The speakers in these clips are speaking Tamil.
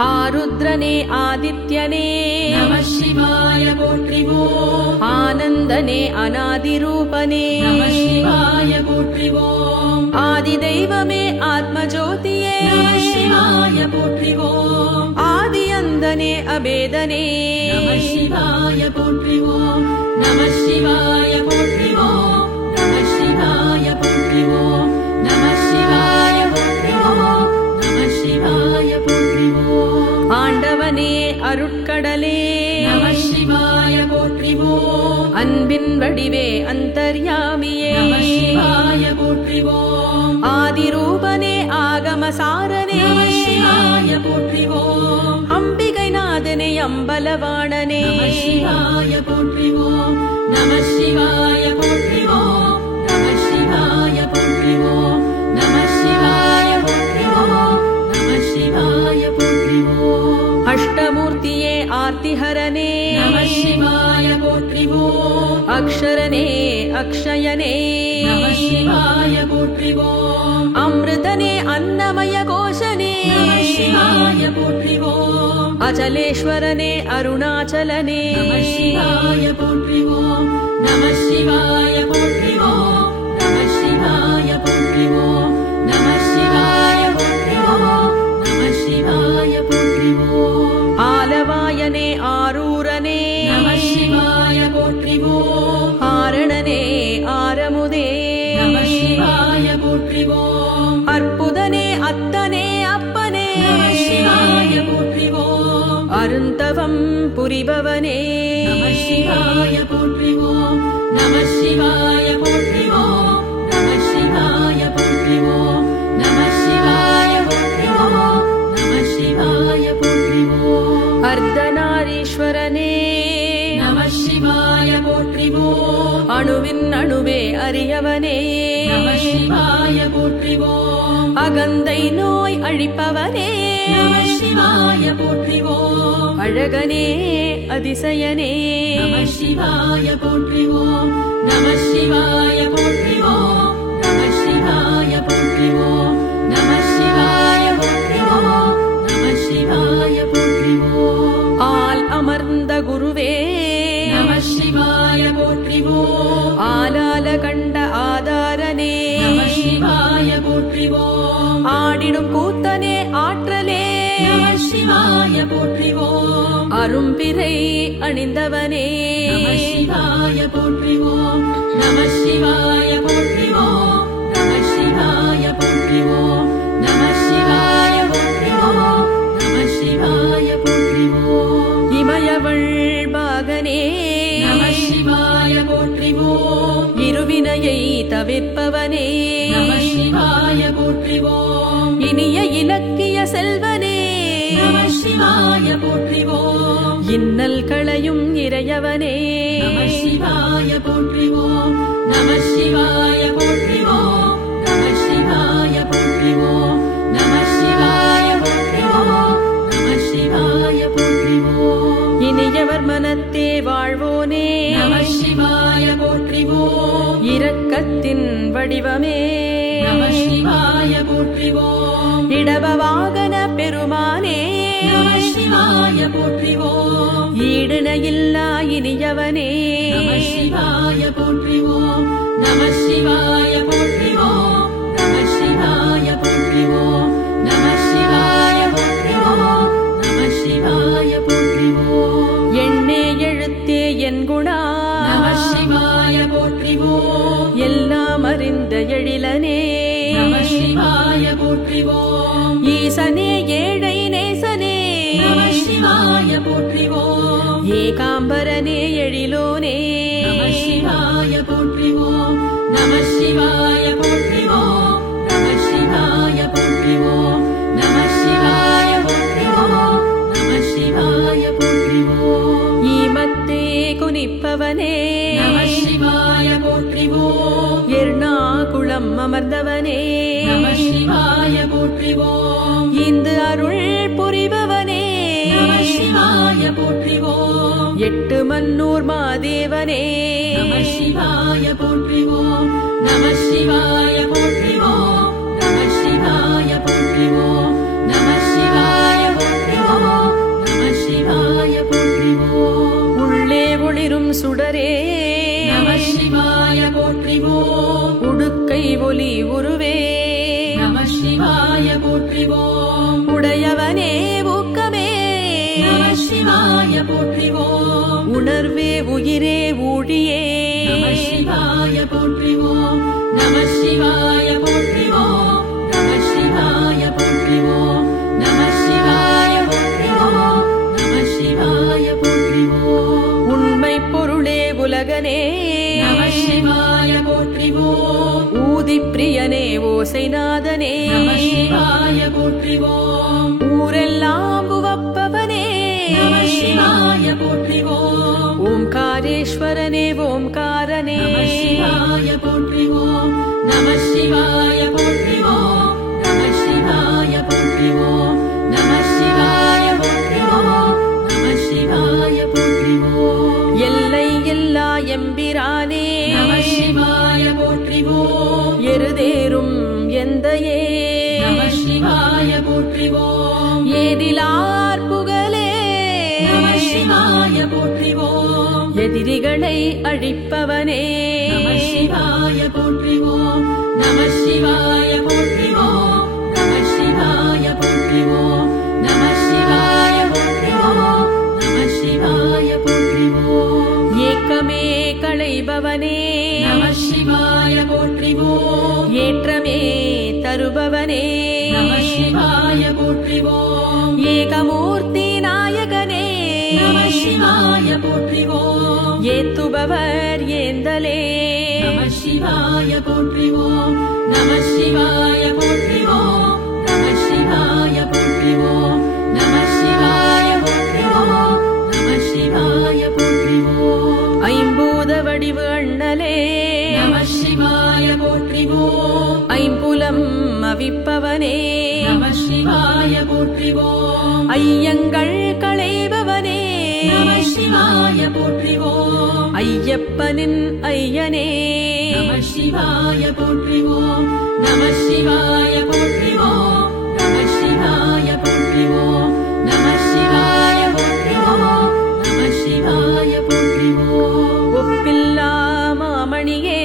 ஆருத்ரனே ஆதித்யனே நமः சிவாய போற்றிவோம். ஆனந்தனே அநாதிரூபனே நமः சிவாய போற்றிவோம். ஆதி தெய்வமே ஆத்மஜோதியே நமः சிவாய போற்றிவோம். ஆதி அந்தனே அபேதனே நமः சிவாய போற்றிவோம். நமः சிவாய போற்றிவோம். நமः சிவாய போற்றிவோம். நமः சிவாய போற்றிவோம். நமः சிவாய போற்றிவோம். ஆண்டவனே அருட்கடலே நமः சிவாய போற்றிவோம். அன்பின் வடிவே அந்தர்யாமியே நமः சிவாய போற்றிவோம். ஆதிரூபனே ஆகமசாரனே நமः சிவாய போற்றிவோம். அம்பிகைநாதனே அம்பலவாணனே நமः சிவாய போற்றிவோம். நமः சிவாய போற்றிவோம். நமः சிவாய போற்றிவோம். நமः சிவாய போற்றிவோம். நமः சிவாய போற்றிவோம். அஷ்டமூர்த்தியே ஆர்த்திஹரனே நமः சிவாய போற்றிவோம். அக்ஷரனே அக்ஷயனே நமः சிவாய போற்றிவோம். அமிர்தனே அன்னமய கோஷனே நமः சிவாய போற்றிவோம். அச்சலேஸ்வரனே அருணாச்சலனே நமः சிவாய போற்றிவோம். நமः சிவாய போற்றிவோம். நமः சிவாய போற்றிவோம். நமः சிவாய போற்றிவோம். நமः சிவாய போற்றிவோம். ஆலவாயனே ஆரூரனே நமः சிவாய போற்றிவோம். ஆரணனே ஆரமுதே நமः சிவாய போற்றிவோம். அற்புதனே அத்தனே அப்பனே நமः சிவாய போற்றிவோம். அருந்தவம் புரிபவனே நமः சிவாய போற்றிவோம். நமः சிவாய போற்றிவோம். நமः சிவாய போற்றிவோம். நமः சிவாய போற்றிவோம். நமः சிவாய போற்றிவோம். அர்த்தநாரீஸ்வரனே நமः சிவாய போற்றிவோம். அணுவின் அணுவே அறியவனே நமः சிவாய போற்றிவோம். அகந்தை நோய் அழிப்பவனே நமः சிவாய போற்றிவோம். அழகனே அதிசயனே நமः சிவாய போற்றிவோம். நமः சிவாய போற்றிவோம். நமः சிவாய போற்றிவோம். நமः சிவாய போற்றிவோம். நமः சிவாய போற்றிவோம். ஆல் அமர்ந்த குருவே நமः சிவாய போற்றிவோம். ஆலால கண்ட ஆதாரனே நமः சிவாய போற்றிவோம். ஆடிடும் கூத்தனே ஆற்றலே நமः சிவாய போற்றிவோம். அரும்பிறை அணிந்தவனே நமः சிவாய போற்றிவோம். நமः சிவாய போற்றிவோம். நமः சிவாய போற்றிவோம். நமः சிவாய போற்றிவோம். நமः சிவாய போற்றிவோம். இமயவள் பாகனே நமः சிவாய போற்றிவோம். இருவினையை தவிர்ப்பவனே நமः சிவாய போற்றிவோம். இனிய இலக்கிய செல்வனே நமः சிவாய போற்றிவோம். இன்னல் களையும் இறையவனே நமः சிவாய போற்றிவோம். நமः சிவாய போற்றிவோம். நமः சிவாய போற்றிவோம். நமः சிவாய போற்றிவோம். நமः சிவாய போற்றிவோம். இனியவர் மனத்தே வாழ்வோனே நமः சிவாய போற்றிவோம். இரக்கத்தின் வடிவமே நமः சிவாய போற்றிவோம். இடப வாகன பெருமானே நமः சிவாய போற்றிவோம். ஈடுணையில்லா இனியவனே நமः சிவாய போற்றிவோம். நமः சிவாய போற்றிவோம். நமः சிவாய போற்றிவோம். நமः சிவாய போற்றிவோம். நமः சிவாய போற்றிவோம். எண்ணே எழுத்தே என் குணா நமः சிவாய போற்றிவோம். எல்லாம் அறிந்த எழிலனே நமः சிவாய போற்றிவோம். ஈசனே ஏழை நேசனே நமः சிவாய போற்றிவோம். ஏகாம்பரனே எழிலோனே நமः சிவாய போற்றிவோம். நமः சிவாய போற்றிவோம். நமः சிவாய போற்றிவோம். நமः சிவாய போற்றிவோம். நமः சிவாய போற்றிவோம். ஈமத்தே குனிப்பவனே நமः சிவாய போற்றிவோம். எர்ணாகுளம் அமர்ந்தவனே நமः சிவாய போற்றிவோம். இந்து அருள் புரிபவனே நமः சிவாய போற்றிவோம். எட்டு மன்னூர் மாதேவனே நமः சிவாய போற்றிவோம். நமः சிவாய போற்றிவோம். நமः சிவாய போற்றிவோம். நமः சிவாய போற்றிவோம். போற்றிவோம் உடையவனே ஊக்கமே நம சிவாய போற்றிவோம் உணர்வே உயிரே ஊழியே நம சிவாய போற்றிவோம் நம சிவாய போற்றிவோம் நம சிவாய போற்றிவோம் நம சிவாய போற்றிவோம் நம சிவாய போற்றிவோம் உண்மை பொருளே உலகனே நம சிவாய போற்றிவோம் ஊதி பிரியனே ஓசைநாதனே நம சிவாய போற்றிவோம் ஊரெல்லாம் உவப்பவனே நம சிவாய போற்றிவோம் ஓம்காரேஸ்வரனே ஓம்காரனே நம சிவாய போற்றிவோம் நம சிவாய போற்றிவோம் நம சிவாய போற்றிவோம் நம சிவாய போற்றிவோம் நம சிவாய போற்றிவோம் எல்லை எல்லா எம்பிரானே நம சிவாய போற்றிவோம் எருதேறும் எந்தையே நம சிவாய போற்றிவோம் ஏதிலார் புகழே நம சிவாய போற்றிவோம் எதிரிகளை அழிப்பவனே நம சிவாய போற்றிவோம் நம சிவாய போற்றிவோம் நம சிவாய போற்றிவோம் நம சிவாய போற்றிவோம் நம சிவாய போற்றிவோம் ஏக்கமே களைபவனே நம சிவாய போற்றிவோம் ஏற்றமே தருபவனே நம சிவாய போற்றிவோம் ஏகமூர்த்தி நாயகனே நம சிவாய போற்றிவோம் ஏத்துபவர் ஏந்தலே நம சிவாய போற்றிவோம் நம சிவாய போற்றிவோம் நம சிவாய போற்றிவோம் நம சிவாய போற்றிவோம் நம சிவாய போற்றிவோம் ஐம்பூத வடிவு அண்ணலே நம சிவாய போற்றிவோம் ஐம்புலம் அவிப்பவனே நம சிவாய போற்றிவோம் ஐயங்கள் களைபவனே நம சிவாய போற்றிவோம் ஐயப்பனின் ஐயனே நம சிவாய போற்றிவோம் நம சிவாய போற்றிவோம் நம சிவாய போற்றிவோம் நம சிவாய போற்றிவோம் நம சிவாய போற்றிவோம் ஒப்பில்லா மாமணியே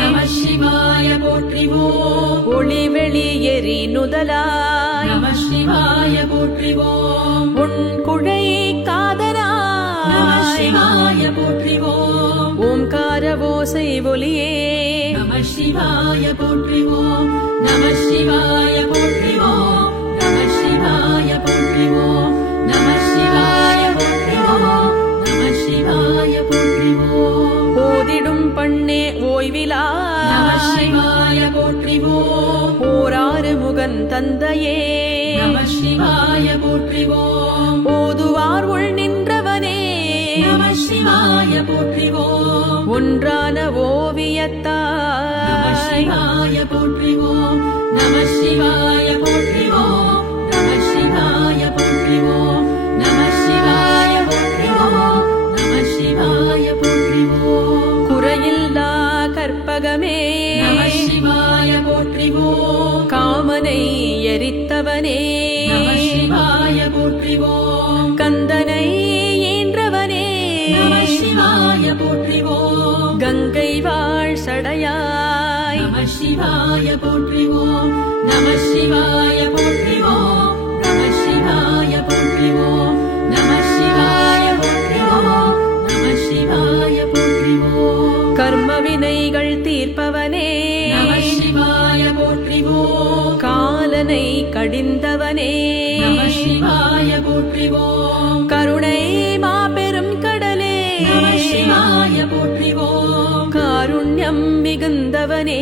நம சிவாய போற்றிவோம் ஒளி வெளி எரி நுதலாய் நம சிவாய போற்றிவோம் உன் குழை நம காதலாய் சிவாய போற்றிவோம் ஓம்கார ஓசை ஒலியே நம சிவாய போற்றிவோம் நம சிவாய போற்றிவோம் நம சிவாய போற்றிவோம் நம சிவாய போற்றிவோம் நம சிவாய போற்றிவோம் போதிடும் பண்ணே ஓய்விலா நம சிவாய போற்றிவோம் போராறு முகன் தந்தையே நம சிவாய போற்றிவோம் ஓதுவார் உள் நின்றவனே நம சிவாய போற்றிவோம் ஒன்றான நம ஓவியத்தாய் சிவாய போற்றிவோம் நம சிவாய போற்றிவோம் நம சிவாய போற்றிவோம் நம சிவாய போற்றிவோம் நம சிவாய போற்றிவோம் குறையில்லா கற்பகமே நம சிவாய போற்றிவோம் காமனை எரித்தவனே நம சிவாய போற்றிவோம் கந்தனை ஈன்றவனே நம சிவாய போற்றிவோம் கங்கை வாழ் சடையாய் நம சிவாய போற்றிவோம் நம சிவாய போற்றிவோம் நம சிவாய போற்றிவோம் நம சிவாய போற்றிவோம் நம சிவாய போற்றிவோம் கர்ம வினைகள் தீர்ப்பவனே நம சிவாய போற்றிவோம் காலனை கடிந்தவனே நம சிவாய போற்றிவோம் கருணை மாபெரும் கடலே நம சிவாய போற்றிவோம் காருண்யம் மிகுந்தவனே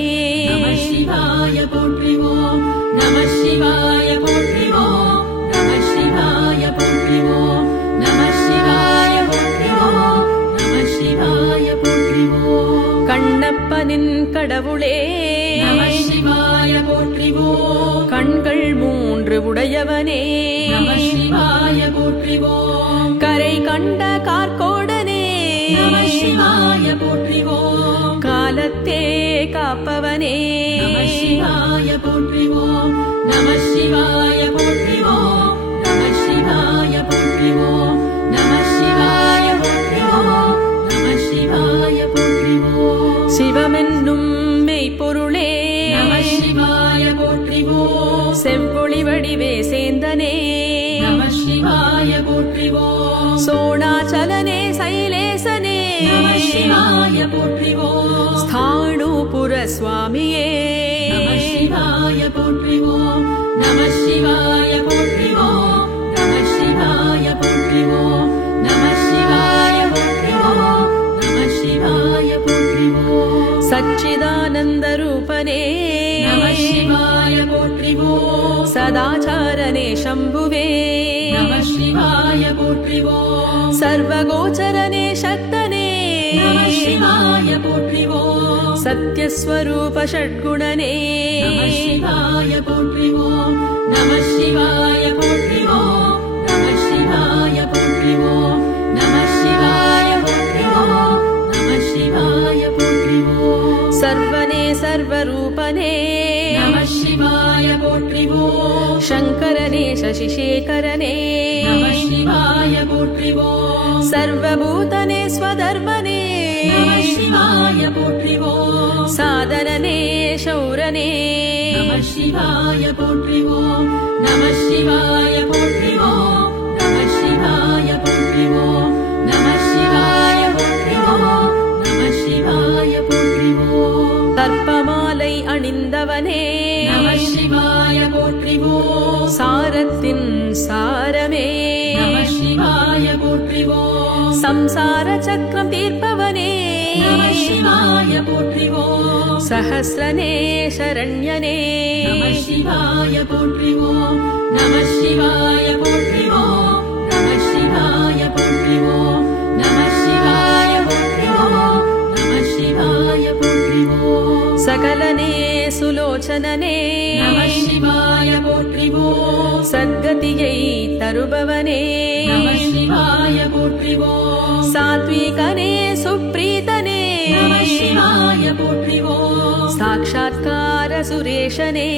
நம சிவாய போற்றிவோம் நம சிவாய போற்றிவோம் நம சிவாய போற்றிவோம் நம சிவாய போற்றிவோம் நம சிவாய போற்றிவோம் கண்ணப்பனின் கடவுளே நம சிவாய போற்றிவோம் கண்கள் மூன்று உடையவனே நம சிவாய போற்றிவோம் கரை கண்ட கார்கோடனே நம சிவாய போற்றிவோம் காலத்தே காப்பவனே நம சிவாய போற்றிவோம் நம சிவாய போற்றிவோம் நம சிவாய போற்றிவோம் நம சிவாய போற்றிவோம் நம சிவாய போற்றிவோம் சிவமென்னும் மெய்ப்பொருளே நம சிவாய போற்றிவோம் செவ்வொளி வடிவே சேந்தனே நம சிவாய போற்றிவோம் சோணாச்சலனே சைலேசனே நம சிவாய போற்றிவோம் ஸ்தாணூபுர சுவாமியே நம சிவாய போற்றிவோம் நம சிவாய போற்றிவோம் நம சிவாய போற்றிவோம் நம சிவாய போற்றிவோம் நம சிவாய போற்றிவோம் சச்சிதானந்த ரூபனே நம சிவாய போற்றிவோம் சதாச்சாரனே சம்புவே நம சிவாய போற்றிவோம் சர்வகோச்சரனே சக்தனே நம சிவாய போற்றிவோம் சத்யஸ்வரூப ஷட்குணனே நம சிவாய போற்றிவோம் நம சிவாய போற்றிவோம் நம சிவாய போற்றிவோம் நம சிவாய போற்றிவோம் நம சிவாய போற்றிவோம் சர்வனே சர்வரூபனே நம சிவாய போற்றிவோம் சங்கரனே சசிசேகரனே நம சிவாய போற்றிவோம் சர்வபூதனே ஸ்வதர்மனே நம சிவாய போற்றிவோம் சாதனனே சௌரனே நம சிவாய போற்றிவோம் நம சிவாய போற்றிவோம் நம சிவாய போற்றிவோம் நம சிவாய போற்றிவோம் நம சிவாய போற்றிவோம் கற்பமாலை அணிந்தவனே நம சிவாய போற்றிவோம் சாரத்தின் சாரமே நம சிவாய போற்றிவோம் சம்சார சக்கரம் தீர்ப்பவனே நம சிவாய போற்றிவோம் சஹஸ்ரனே சரண்யனே நம சிவாய போற்றிவோம் நம சிவாய போற்றிவோம் நம சிவாய போற்றிவோம் நம சிவாய போற்றிவோம் நம சிவாய போற்றிவோம் சகலனே சுலோச்சனனே நம சிவாய போற்றிவோம் சத்கதியை தருபவனே நம சிவாய போற்றிவோம் சாத்விகனே சுப்ரீதனே நம சிவாய போற்றிவோம் சாட்சாத்கார சுரேஷனே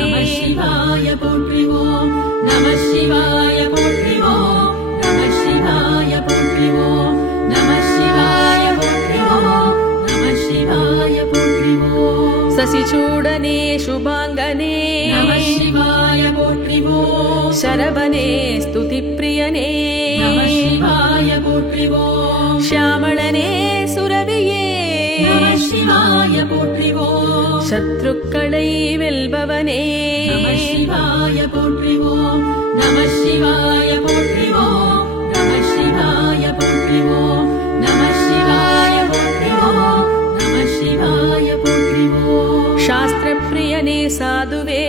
நம சிவாய போற்றிவோம் நம சிவாய போற்றிவோம் நம சிவாய போற்றிவோம் நம சிவாய போற்றிவோம் நம சிவாய போற்றிவோம் சசிச்சூடனே சுபாங்கனே நம சிவாய போற்றிவோம் சரபனே ஸ்துதிப்பிரியனே நம சிவாய போற்றிவோம் ஷியாமளனே சுரவியே நம சிவாய போற்றிவோம் சத்ருக்களை வெல்பவனே நம சிவாய போற்றிவோம் நம சிவாய போற்றிவோம் நம சிவாய போற்றிவோம் நம சிவாய போற்றிவோம் நம சிவாய போற்றிவோம் சாஸ்திரப்பிரியனே சாதுவே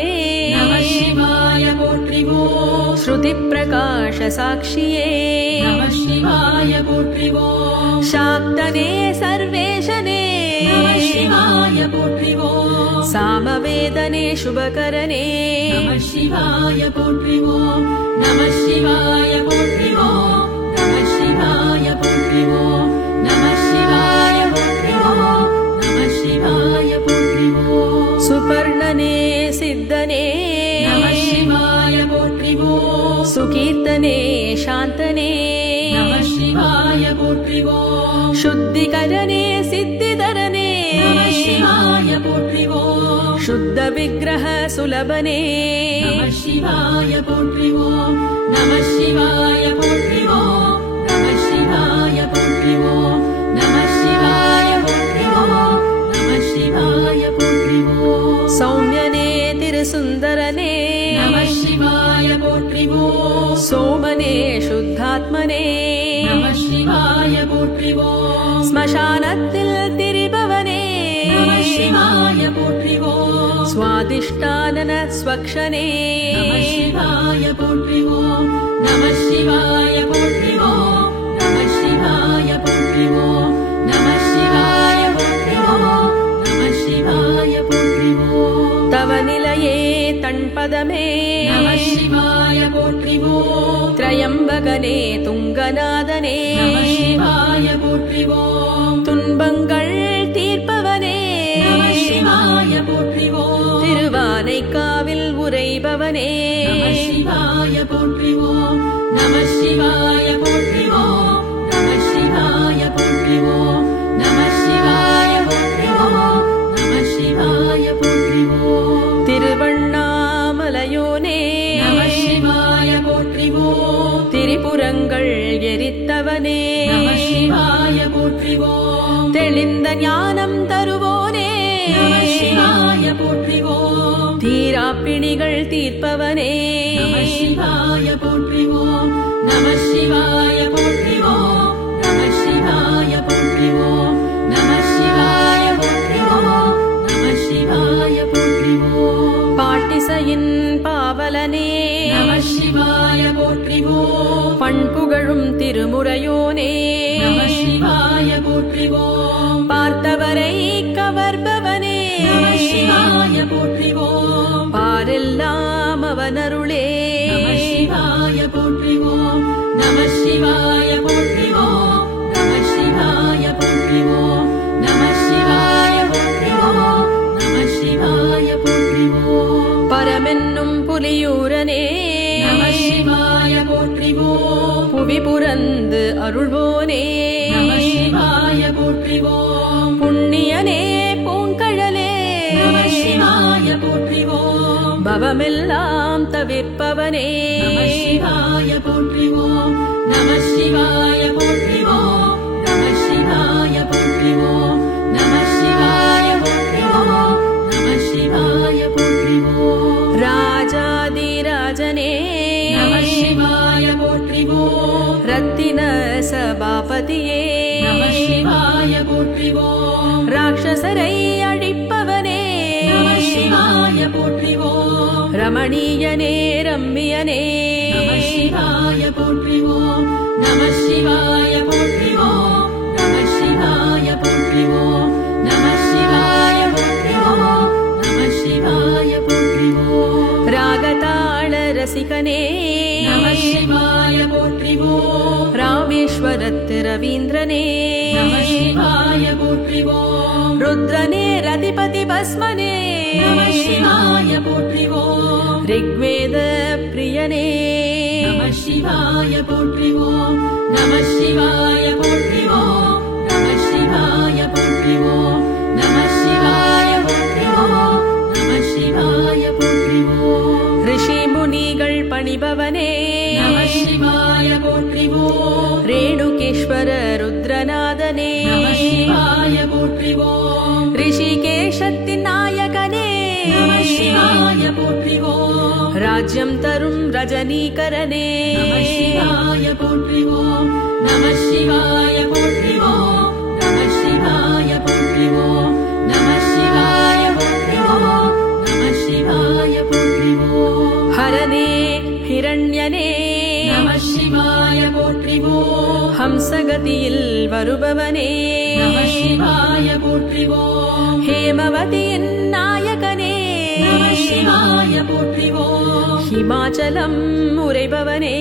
நம சிவாய போற்றிவோம் ஸ்ருதி பிரகாஷ சாட்சியே நம சிவாய போற்றிவோம் சாக்தனே சர்வேஷனே நம சிவாய போற்றிவோம் சாமவேதனே சுபகரனே நம சிவாய போற்றிவோம் நம சிவாய போற்றிவோம் நம சிவாய போற்றிவோம் நம சிவாய போற்றிவோம் நம சிவாய போற்றிவோம் சுபர்ணனே சித்தனே நம சிவாய போற்றிவோம் சுகீர்த்தனே சாந்தனே நம சிவாய போற்றிவோம் शुद्धिकरणे सिद्धिधरने நம சிவாய போற்றிவோம் शुद्ध विग्रह सुलभने நம சிவாய போற்றிவோம் நம சிவாய போற்றிவோம் நம சிவாய போற்றிவோம் நம சிவாய போற்றிவோம் நம சிவாய போற்றிவோம் सौम्यने तिरुसुन्दरने நம சிவாய போற்றிவோம் सोमने शुद्धात्मने நம சிவாய போற்றிவோம் श्मशानत्तिल तिरिभवने நம சிவாய போற்றிவோம் स्वादिष्टानन स्वक्षने நம சிவாய போற்றிவோம் நம சிவாய போற்றிவோம் நம சிவாய போற்றிவோம் நம சிவாய போற்றிவோம் நம சிவாய போற்றிவோம் तव निलये तण्पदमे நம சிவாய போற்றிவோம் त्रयम्बकने तुङ्गनादने நம சிவாய போற்றிவோம் துன்பங்கள் தீர்ப்பவனே நம சிவாய போற்றிவோம் திருவானைக்காவில் உறைபவனே நம சிவாய போற்றிவோம் நம சிவாய போற்றிவோம் நம சிவாய போற்றிவோம் நம சிவாய போற்றிவோம் நம சிவாய போற்றிவோம் திருவண்ணாமலையோனே தெளிந்த ஞானம் தருவோனே நம சிவாய போற்றிவோம் தீராப்பிணிகள் தீர்ப்பவனே நம சிவாய போற்றிவோம் நம சிவாய போற்றிவோம் நம சிவாய போற்றிவோம் நம சிவாய போற்றிவோம் நம சிவாய போற்றிவோம் பாட்டிசையின் பாவலனே நம சிவாய போற்றிவோம் பண்புகழும் திருமுறையோனே நம சிவாய போற்றிவோம் பார்த்தவரை கவர்பவனே நம சிவாய போற்றிவோம் பாரெல்லாம் அவனருளே நம சிவாய போற்றிவோம் நம சிவாய போற்றிவோம் நம சிவாய போற்றிவோம் நம சிவாய போற்றிவோம் நம சிவாய போற்றிவோம் பரமென்னும் புலியூரனே நம சிவாய போற்றிவோம் புவி புரந்து அருள்வோனே நம சிவாய போற்றிவோம் புண்ணியனே பூங்கழலே நம சிவாய போற்றிவோம் பவமெல்லாம் தவிர்ப்பவனே நம சிவாய போற்றிவோம் நம சிவாய போற்றிவோம் நம சிவாய போற்றிவோம் நம சிவாய போற்றிவோம் நம சிவாய போற்றிவோம் ராஜாதிராஜனே நம சிவாய போற்றிவோம் ரத்தின சபாபதியே நம சிவாய போற்றிவோம் ராட்சசரை அழிப்பவனே நம சிவாய போற்றிவோம் ரமணீயனே ரம்மியனே நம சிவாய போற்றிவோம் நம சிவாய போற்றிவோம் நம சிவாய போற்றிவோம் நம சிவாய போற்றிவோம் நம சிவாய போற்றிவோம் ராகதாள ரசிகனே நம சிவாய போற்றிவோம் ராமேஸ்வரத்து ரவீந்திரனே நம சிவாய போற்றிவோம் ருத்ரனே ரதிபதி பஸ்மனே நம சிவாய போற்றிவோம் ரிக்வேத பிரியனே நம சிவாய போற்றிவோம் நம சிவாய போற்றிவோம் நம சிவாய போற்றிவோம் நம சிவாய போற்றிவோம் நம சிவாய போற்றிவோம் ரிஷி முனிகள் பணிபவனே நம சிவாய போற்றிவோம் ரேணுகேஸ்வர ருத்ரநாதனே நம சிவாய போற்றிவோம் ரிஷிகேஷத்தின் நாயகனே நம சிவாய போற்றிவோம் ராஜ்யம் தரும் ரஜனீகரனே நம சிவாய போற்றிவோம் நம சிவாய போற்றிவோம் நம சிவாய போற்றிவோம் நம சிவாய போற்றிவோம் நம சிவாய போற்றிவோம் ஹரனே ஹிரண்யனே நம சிவாய போற்றிவோம் ஹம்சகதியில் வருபவனே நம சிவாய போற்றிவோம் ஹேமவதியின் நாயகனே நம சிவாய போற்றிவோம் ஹிமாச்சலம் உரைபவனே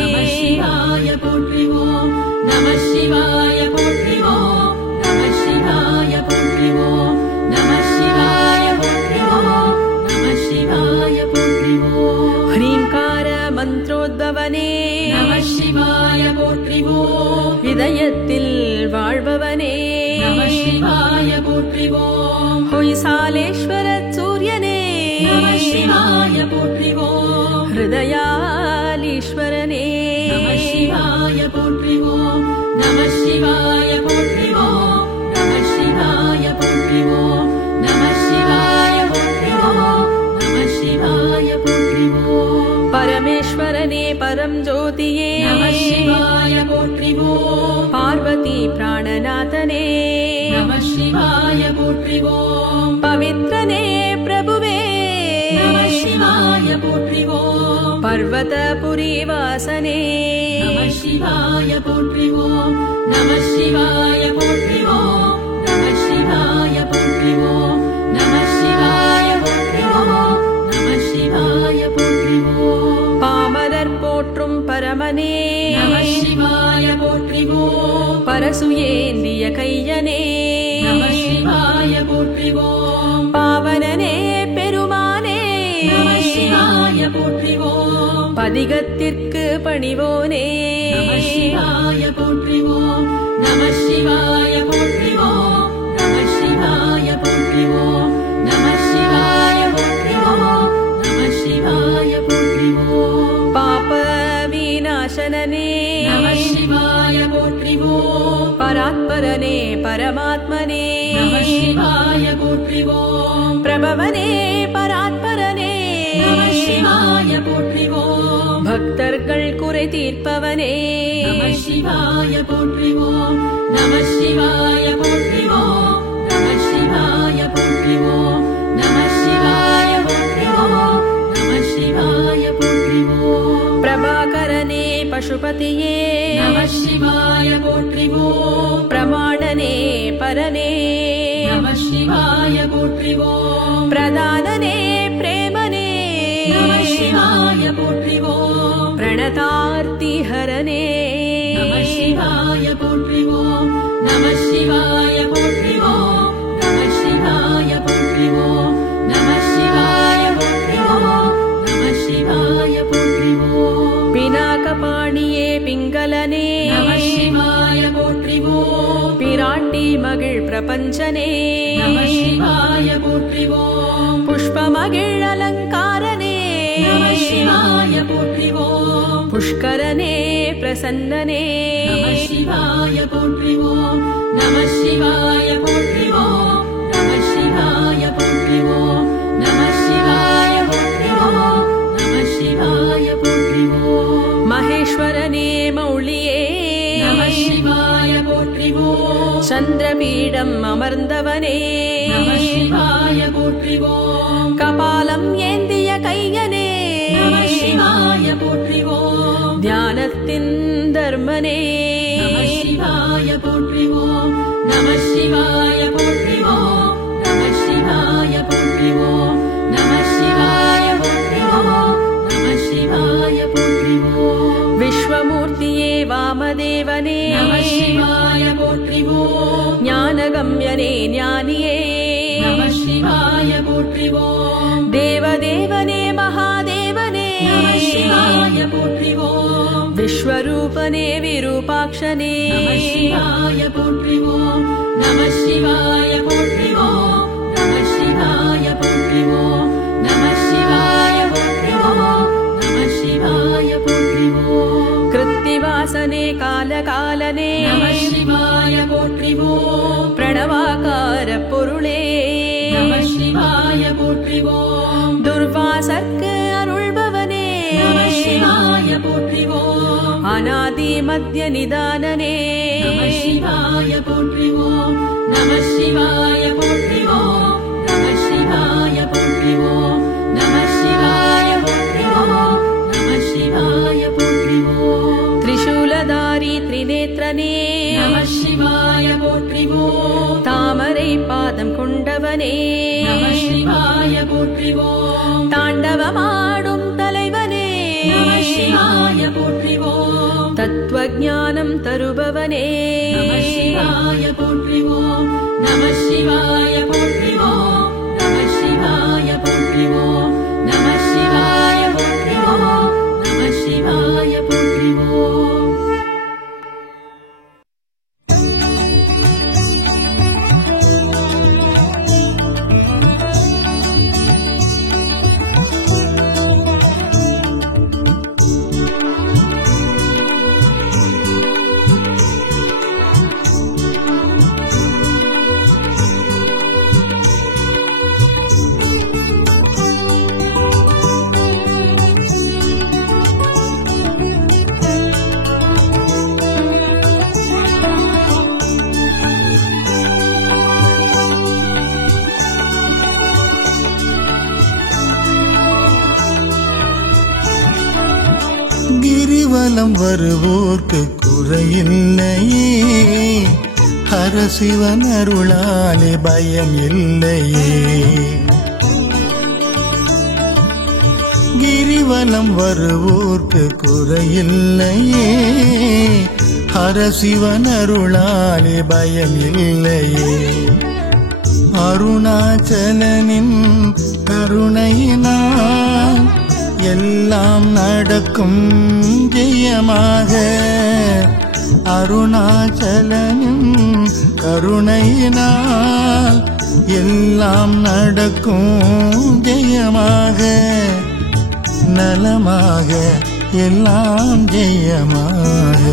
நம சிவாய போற்றிவோம் நம சிவாய போற்றிவோம் நம சிவாய போற்றிவோம் நம சிவாய போற்றிவோம் நம சிவாய போற்றிவோம் ஹ்ரீங்கார மந்திரோத்பவனே நம சிவாய போற்றிவோம் இதயத்தில் வாழ்பவனே நம சிவாய போற்றிவோம் ஹொய்சாலேஸ்வர சூரியனே நம சிவாய போற்றிவோம் ஹிருதயாலீஸ்வரனே நம சிவாய போற்றிவோம் நம சிவாய போற்றிவோம் நம சிவாய போற்றிவோம் நம சிவாய போற்றிவோம் நம சிவாய போற்றிவோம் பரமேஸ்வரனே பரம் ஜோதியே நம சிவாய போற்றிவோம் பார்வதி பிராணநாதனே நம சிவாய போற்றிவோம் பவித்ரனே பிரபுவே நம சிவாய போற்றிவோம் பர்வதபுரி வாசனே நம சிவாய போற்றிவோம் நம சிவாய போற்றிவோம் நம சிவாய போற்றிவோம் நம சிவாய போற்றிவோம் நம சிவாய போற்றிவோம் பாமரர் போற்றும் பரமனே நம சிவாய போற்றிவோம் பரசுயேந்திய கையனே நம சிவாய போற்றிவோம் பாவனனே பெருமானே நம சிவாய போற்றிவோம் பதிகத்திற்கு பணிவோனே நம சிவாய போற்றிவோம் நம சிவாய போற்றிவோம் நம சிவாய போற்றிவோம் நம சிவாய போற்றிவோம் நம சிவாய போற்றிவோம் பாப விநாசனனே நம சிவாய போற்றிவோம் பராத்பர பராத்பரனே பரமாத்மனே நமः சிவாய போற்றிவோம் பிரபவனே பராத்பரனே நமः சிவாய போற்றிவோம் பக்தர்கள் குறை தீர்ப்பவனே நமः சிவாய போற்றிவோம் நமः சிவாய போற்றிவோம் நமः சிவாய போற்றிவோம் நமः சிவாய போற்றிவோம் நமः சிவாய போற்றிவோம் பிரபாகரனே பசுபதியே நமः சிவாய போற்றிவோம் பிரமாணனே பரனே நமः சிவாய போற்றிவோம் பிரதானனே பிரேமனே நமः சிவாய போற்றிவோம் பிரணதார்த்தி ஹரனே நமः சிவாய போற்றிவோம் நமः சிவாய போற்றிவோம் நமः சிவாய போற்றிவோம் நமः சிவாய போற்றிவோம் நமः சிவாய போற்றிவோம் பினாகபாணியே பிங்களனே நமः சிவாய போற்றிவோம் பிராட்டி மகிழ் பிரபஞ்சனே நமः சிவாய போற்றிவோம் புஷ்பமகிழ் அலங்காரனே நமः சிவாய போற்றிவோம் புஷ்கரனே பிரசன்னனே நமः சிவாய போற்றிவோம் நமः சிவாய போற்றிவோம் நமः சிவாய போற்றிவோம் நமः சிவாய போற்றிவோம் நமः சிவாய போற்றிவோம் மகேஸ்வரனே மௌளியே நமः சிவாய போற்றிவோம் சந்திரபீடம் அமர்ந்தவனே நமः சிவாய போற்றிவோம் கபாலம் ஏந்திய கையனே நமः சிவாய போற்றிவோம் தியானத்தின் தர்மனே நமः சிவாய போற்றிவோம் நமः சிவாய போற்றிவோம் நமः சிவாய போற்றிவோம் நமः சிவாய போற்றிவோம் நமः சிவாய போற்றிவோம் விஸ்வமூர்த்தியே வாமதேவனே நமः சிவாய போற்றிவோம் ஞானகம்யனே ஞானியே நமः சிவாய போற்றிவோம் தேவதேவனே மகாதேவனே நமः சிவாய போற்றிவோம் விஸ்வரூபனே விரூபாக்ஷனே நமः சிவாய போற்றிவோம் நமः சிவாய போற்றிவோம் நமः சிவாய போற்றிவோம் நமः சிவாய போற்றிவோம் நமः சிவாய போற்றிவோம் கிருத்திவாசனே காலகாலனே நமः சிவாய போற்றிவோம் பிரணவாகார பொருளே நமः சிவாய போற்றிவோம் துர்வாசர்க்கு அருள்பவனே நமः சிவாய போற்றிவோம் அநாதி மத்திய நிதானனே நமः சிவாய போற்றிவோம் நமः சிவாய போற்றிவோம் நமः சிவாய போற்றிவோம் நமः சிவாய போற்றிவோம் நமः சிவாய போற்றிவோம் திரிசூலதாரி திரிநேத்ரனே நமः சிவாய போற்றிவோம் தாமரை பாதம் கொண்டவனே நமः சிவாய போற்றிவோம் தாண்டவமாடும் தலைவனே நமः சிவாய போற்றிவோம் தத்துவஞானம் தருபவனே நமः சிவாய போற்றிவோம் நமः சிவாய போற்றிவோம் நமः சிவாய போற்றிவோம் நமः சிவாய போற்றிவோம் நமः சிவாய போற்றிவோம் கிரிவலம் வருவோர்க்கு குறையில்லையே, ஹரசிவன் அருளாலே பயம் இல்லையே. கிரிவலம் வருவோர்க்கு குறையில்லையே, ஹரசிவன் அருளாலே பயம் இல்லையே. அருணாச்சலனின் கருணையினால் எல்லாம் நடக்கும் ஜெயமாக. அருணாச்சலனின் கருணையினால் எல்லாம் நடக்கும் ஜெயமாக. நலமாக எல்லாம் ஜெயமாக.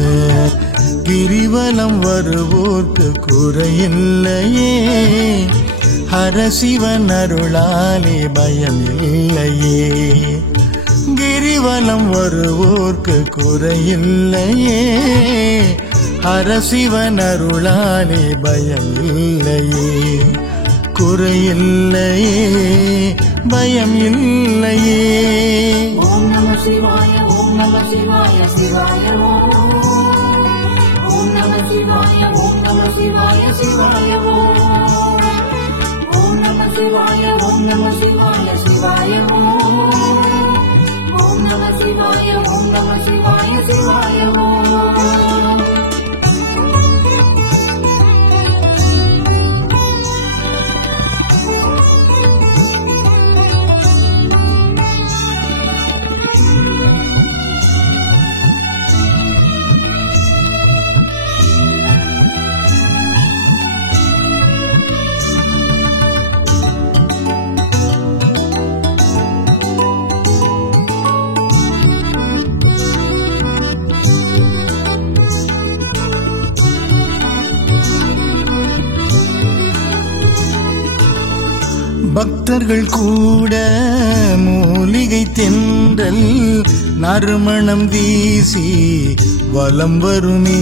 கிரிவலம் வருவோர்க்கு குறையில்லையே, ஹரசிவன் அருளாலே பயம் இல்லையே. கிரிவலம் வருவோர்க்கு குறையில்லையே, ஹரசிவன் அருளாலே பயம் இல்லையே. குறையில்லையே, பயம் இல்லையே. ஓம் நம சிவாய ஓம் நம சிவாய சிவாய ஓம். ஓம் நம சிவாய ஓம் நம சிவாய சிவாய ஓம். ஓம் நம சிவாய ஓம் நம சிவாய சிவாய ஓம். ஓம் நம சிவாய ஓம் நம சிவாய சிவாய ஓம். பக்தர்கள் கூட மூலிகை தென்றல் நறுமணம் வீசி வலம் வருமே.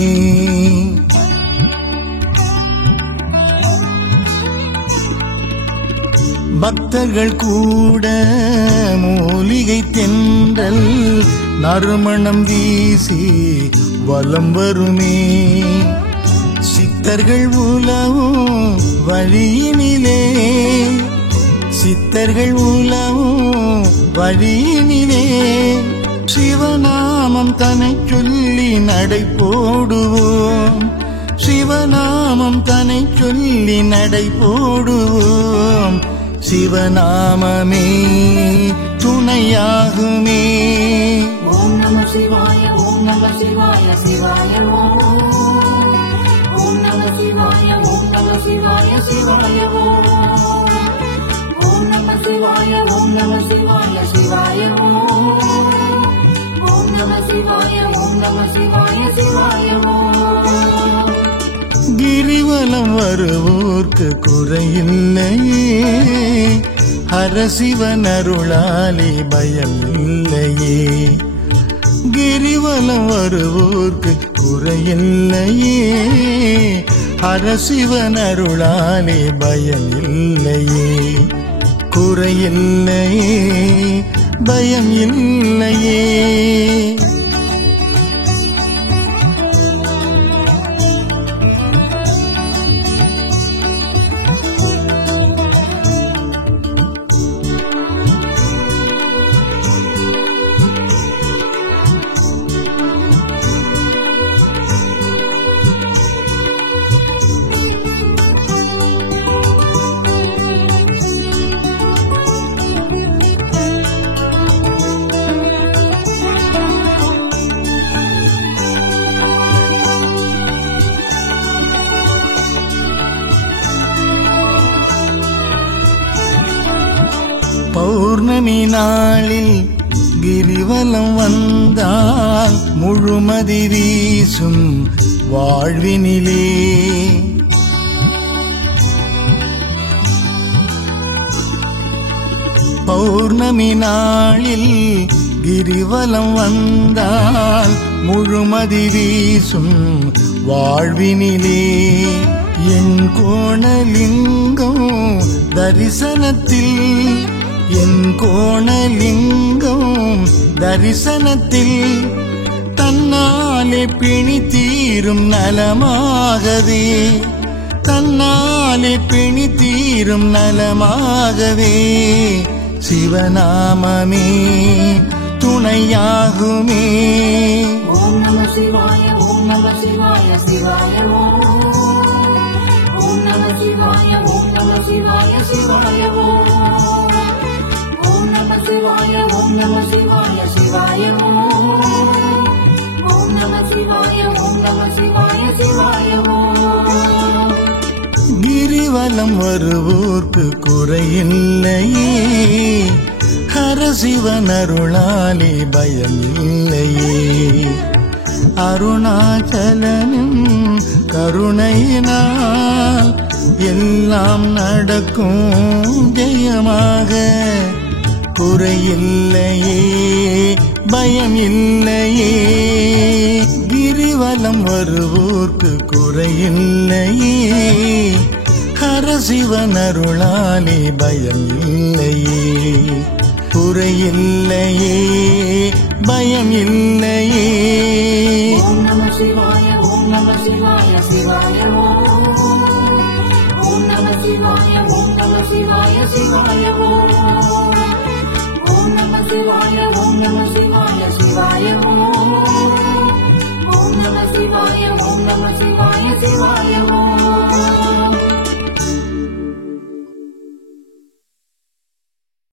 பக்தர்கள் கூட மூலிகை தென்றல் நறுமணம் வீசி வலம் வருமே. சித்தர்கள் உலவும் வழியினிலே, சித்தர்கள் உலவும் வழியினிலே, சிவநாமம் தன்னை சொல்லி நடை போடுவோம். சிவநாமம் தன்னை சொல்லி நடை போடுவோம். சிவநாமமே துணையாகுமே. ஓம் நம சிவாய ஓம் நம சிவாய சிவாய ஓம். ஓம் நம சிவாய ஓம் நம சிவாய சிவாய ஓம். ஓம் நம சிவாய ஓம் நம சிவாய சிவாய ஓம். ஓம் நம சிவாய ஓம் நம சிவாய சிவாய ஓம். கிரிவலம் வருவோர்க்கு குறையில்லையே, ஹரசிவன் அருளாலே பயம் இல்லையே. கிரிவலம் வருவோர்க்கு குறையில்லையே, ஹரசிவன் அருளாலே பயம் இல்லையே. குறையில்லையே, பயம் இல்லையே. பௌர்ணமி நாளில் கிரிவலம் வந்தால் முழுமதி வீசும் வாழ்வினிலே. பௌர்ணமி நாளில் கிரிவலம் வந்தால் முழுமதி வீசும் வாழ்வினிலே. என் கோணலிங்கம் தரிசனத்தில், என் கோணலிங்கம் தரிசனத்தில், தன்னாலே பிணி தீரும் நலமாகவே, தன்னாலே பிணி தீரும் நலமாகவே. சிவநாமமே துணையாகுமே. ஓம் நம சிவாய ஓம் நம சிவாய சிவாய ஓம். ஓம் நம சிவாய ஓம் நம சிவாய சிவாய ஓம். ஓம் நம சிவாய ஓம் நம சிவாய சிவாய ஓம். ஓம் நம சிவாய ஓம் நம சிவாய சிவாய ஓம். கிரிவலம் வருவோர்க்கு குறையில்லையே, ஹரசிவன் அருளாலே பயம் இல்லையே. அருணாச்சலனின் கருணையினால் எல்லாம் நடக்கும் ஜெயமாக. குறையில்லையே பயம் இல்லையே, கிரிவலம் வருவோர்க்கு குறையில்லையே. ஹரசிவன் அருளாலே பயம் இல்லையே, குறையில்லையே பயம் இல்லையே. ஓம் நம சிவாய ஓம் நம சிவாய சிவாய ஓம் நம சிவாய ஓம் நம சிவாய சிவாய ஓம்